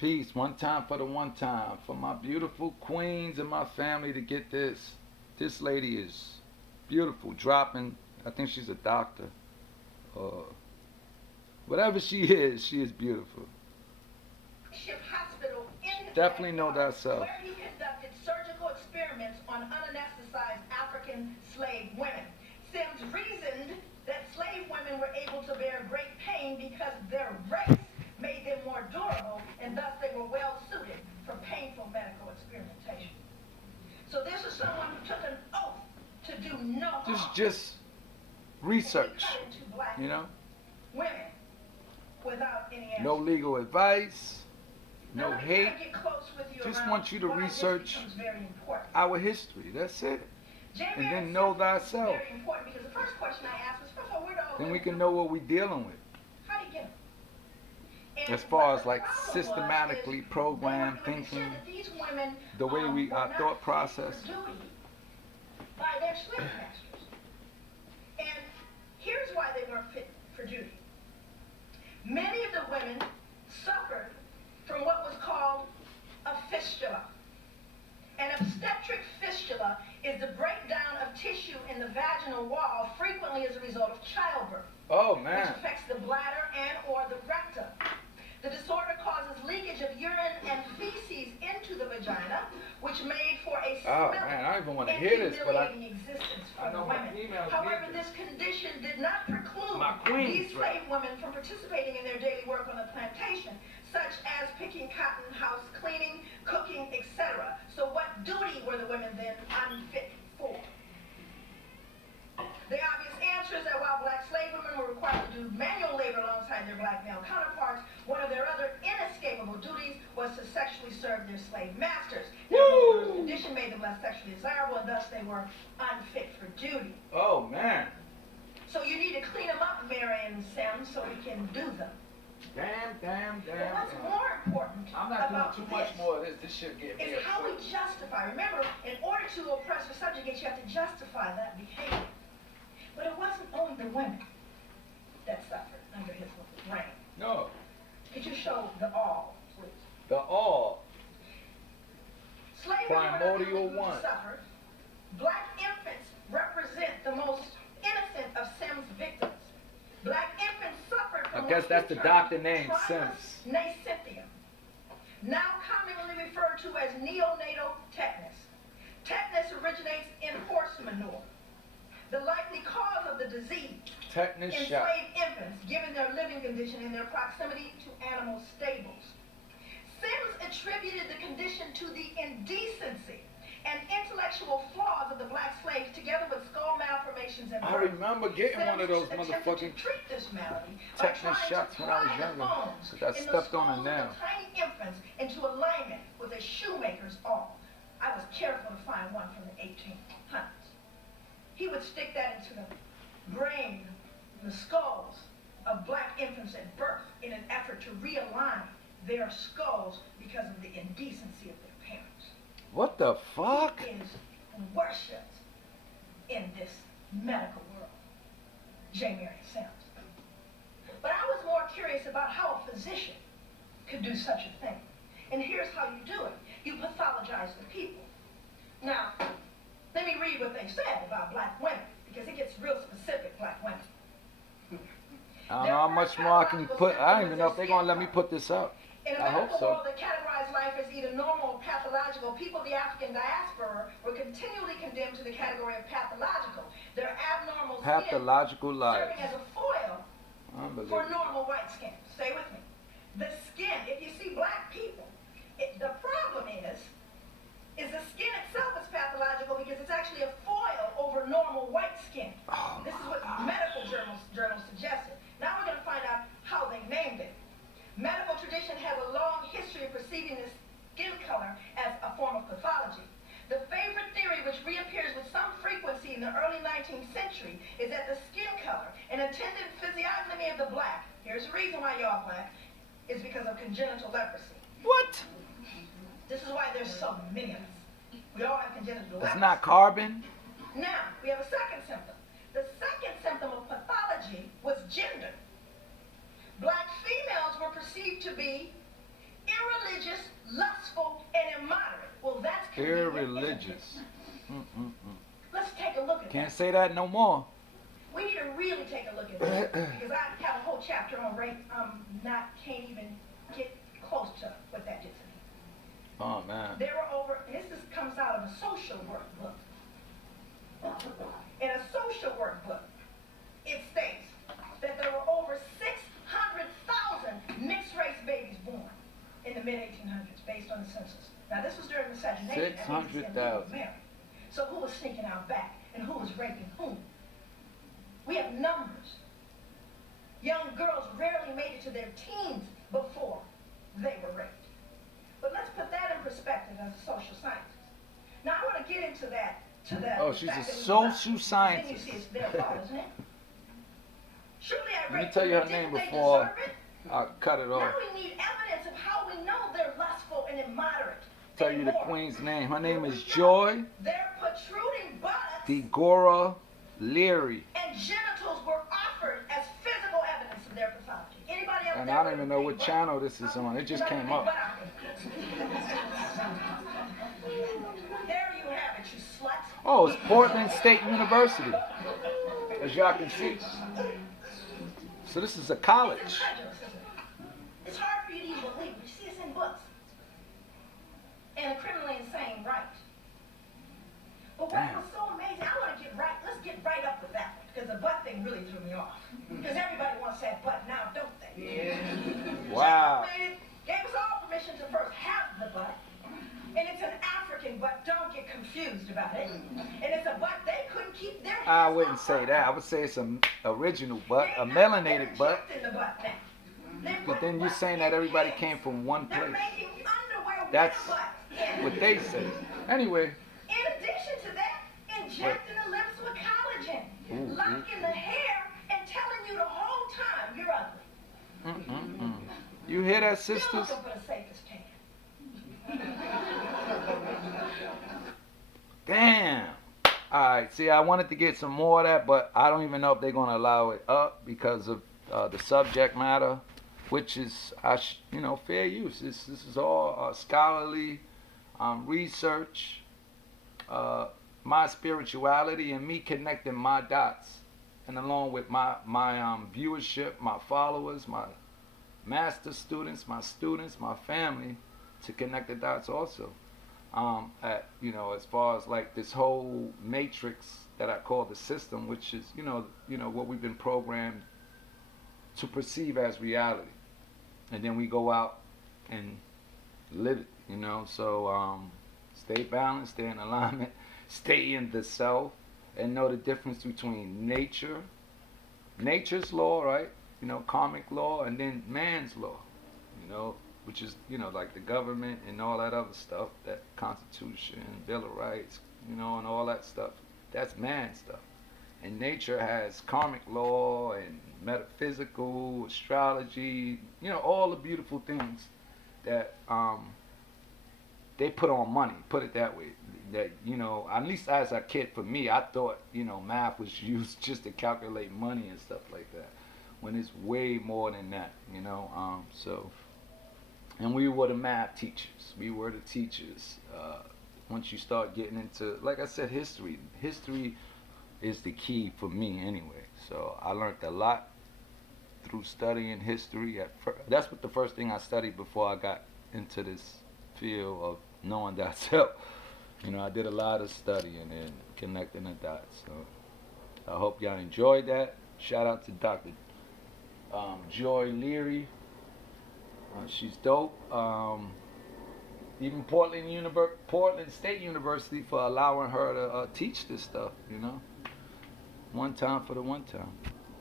Peace. One time for the one time. For my beautiful queens and my family to get this. This lady is beautiful. Dropping. I think she's a doctor. Uh, Whatever she is beautiful. Hospital in his Definitely know backyard, thyself. where he conducted surgical experiments on unanesthetized African slave women. Sims reasoned that slave women were able to bear great pain because their race made them more durable, and thus they were well suited for painful medical experimentation. So this is someone who took an oath to do no harm. This is just research. You know? Women without any answer. No legal advice. No Now, hate. Just want you to why research this becomes very important. our history. That's it. And J-Man then know said thyself. Very important because the first question I asked was, first of all, where do all Then we women can come know what we're dealing with. from? How do you get them? And As far what as the like problem systematically was is programmed they were thinking, said that these women, the way we were our not thought fit process. for duty by their slave masters. And here's why they weren't fit for duty. Many of the women suffered from what was called a fistula. An obstetric fistula is the breakdown of tissue in the vaginal wall, frequently as a result of childbirth, Oh which man. affects the bladder and or the rectum. The disorder causes leakage of urine and feces into the vagina, which made for a Oh smelly man, I don't even want to and hear this, but humiliating existence I for the know my women. females However, need this condition did not preclude My queens, these slave women from participating in their daily work on the plantation, such as picking cotton, house cleaning, cooking, etc. So what duty were the women then unfit for? The obvious answer is that while black slave women were required to do manual labor alongside their black male counterparts, one of their other inescapable duties was to sexually serve their slave masters. Their condition made them less sexually desirable, and thus they were unfit for duty. Oh man. So you need to clean them up, Marion Sims, so we can do them. Damn. But what's more important I'm not doing about too much this more of this. This shit get me is how we upset. justify. Remember, in order to oppress or subjugate, you have to justify that behavior. But it wasn't only the women that suffered under his reign. No. Could you show the all, please? The all. Slave women were not the only Primordial group one. who suffered. Black infants represent the most innocent of Sims' victims. Black infants suffered from I guess what that's he the termed doctor name, traumas Sims. nascentium, now commonly referred to as neonatal tetanus. Tetanus originates in horse manure. The likely cause of the disease Tetanus shot. enslaved infants, given their living condition and their proximity to animal stables. Sims attributed the condition to the indecency and intellectual flaws of the black slaves, together with skull malformations and I birth. remember getting one of those Sims attempted motherfucking to treat this malady by tetanus trying shots to when I was pry the younger. bones So that in the stepped on skulls a nail. of the tiny infants into alignment with a shoemaker's awl. I was careful to find one from the 1800s. He would stick that into the brain, the skulls of black infants at birth in an effort to realign their skulls because of the indecency of their parents. What the fuck? He is worshipped in this medical world. J. Mary Sims. But I was more curious about how a physician could do such a thing. And here's how you do it. You pathologize the people. Now, let me read what they said about black women, because it gets real specific, black women. I don't know how much more I can put. I don't even know if they're gonna let me put this up. In a I hope medical so. world that categorized life as either normal or pathological, people of the African diaspora were continually condemned to the category of pathological. Their abnormal Pathological skin lives. serving as a foil for Unbelievable. normal white skin. Stay with me. The skin, if you see black people, the problem is the skin itself is pathological because it's actually a foil over normal white skin. Oh This is what medical journals suggested. Now we're going to find out how they named it. Medical tradition has a long history of perceiving this skin color as a form of pathology. The favorite theory, which reappears with some frequency in the early 19th century, is that the skin color and attendant physiognomy of the black, here's the reason why y'all black, is because of congenital leprosy. What? This is why there's so many of us. We all have congenital leprosy. It's not carbon. Now, we have a second symptom. The second symptom of pathology was gender. Black females were perceived to be Irreligious. Let's take a look at Can't that. say that no more. We need to really take a look at this because I have a whole chapter on rape. Can't even get close to what that did to me. Oh man. There were over. Comes out of a social work book. In a social work book, it states that there were over 600,000 mixed race babies born in the mid-1800s, based on the census. Now this was during miscegenation. 600,000. So who was sneaking out back and who was raping whom? We have numbers. Young girls rarely made it to their teens before they were raped. But let's put that in perspective as a social scientist. Now I want to get into that. Oh, she's a social scientist. Then you see it's their fault, isn't it? Surely I Let me tell you her name before I cut it off. Now we need evidence of how we know they're lustful and immoderate. Tell you the queen's name. Her name is Joy Their protruding buttocks DeGruy Leary. and genitals were offered as physical evidence of their pathology. Anybody else? And I don't even know what channel this is on. It just came up. There you have it, you slut. Oh, it's Portland State University, as y'all can see. So this is a college. It's hard for you to even believe. You see it's in books. And a criminally insane right. But what was so amazing, I want to let's get right up with that one, because the butt thing really threw me off. Because everybody wants that butt now, don't they? Yeah. Wow. Gave us all permission to first have the butt. And it's an African butt, don't get confused about it. And it's a butt they couldn't keep their hands I wouldn't off say of. that. I would say it's an original butt, a melanated butt. They're injecting the butt now. But then you're saying that everybody came from one They're place. making underwear with That's the butt. what they say. Anyway. In addition to that, injecting the lips with collagen, locking the hair, and telling you the whole time you're ugly. You hear that, Still sisters? looking for the safest tan. Damn. Alright, see, I wanted to get some more of that, but I don't even know if they're going to allow it up because of the subject matter, which is, fair use. This is all scholarly research, my spirituality, and me connecting my dots, and along with my viewership, my followers, my master students, my family, to connect the dots also. As far as like this whole matrix that I call the system, which is, what we've been programmed to perceive as reality. And then we go out and live it, So stay balanced, stay in alignment, stay in the self, and know the difference between nature's law, right? Karmic law, and then man's law, which is, like the government and all that other stuff, that Constitution, Bill of Rights, and all that stuff. That's man stuff. And nature has karmic law and metaphysical, astrology, all the beautiful things that they put on money, put it that way. That, at least as a kid, for me, I thought, math was used just to calculate money and stuff like that, when it's way more than that, and we were the math teachers. We were the teachers. Once you start getting into, like I said, history is the key for me anyway. So I learned a lot through studying history. That's what the first thing I studied before I got into this field of knowing thyself. I did a lot of studying and connecting the dots. So I hope y'all enjoyed that. Shout out to Dr. Joy Leary. She's dope. Even Portland State University for allowing her to teach this stuff, One time for the one time.